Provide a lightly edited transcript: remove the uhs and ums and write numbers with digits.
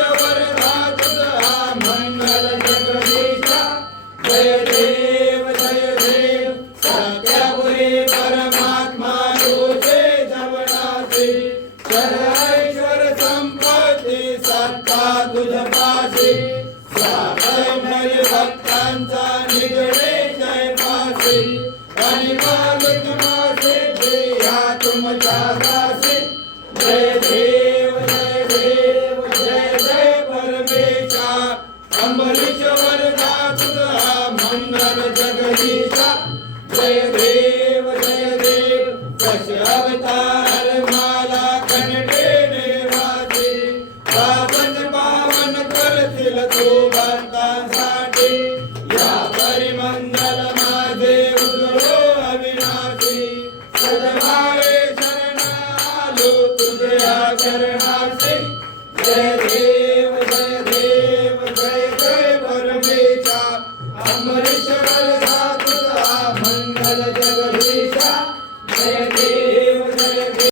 वरदा तुझा मंगल जगदीशा जय देव सत्यापुरी परमात्मा तुझे जवळासी सर्वैश्वर संपत्ती सत्ता तुझपाशी स्वागमय भक्तांचा निगडे जय पासी आणि मालिक मासे या तुमच्या दासी जय देव जय परमेशा अंबरीश वरदा तुझा मंगल जगदीशा जय देव कसे अवतार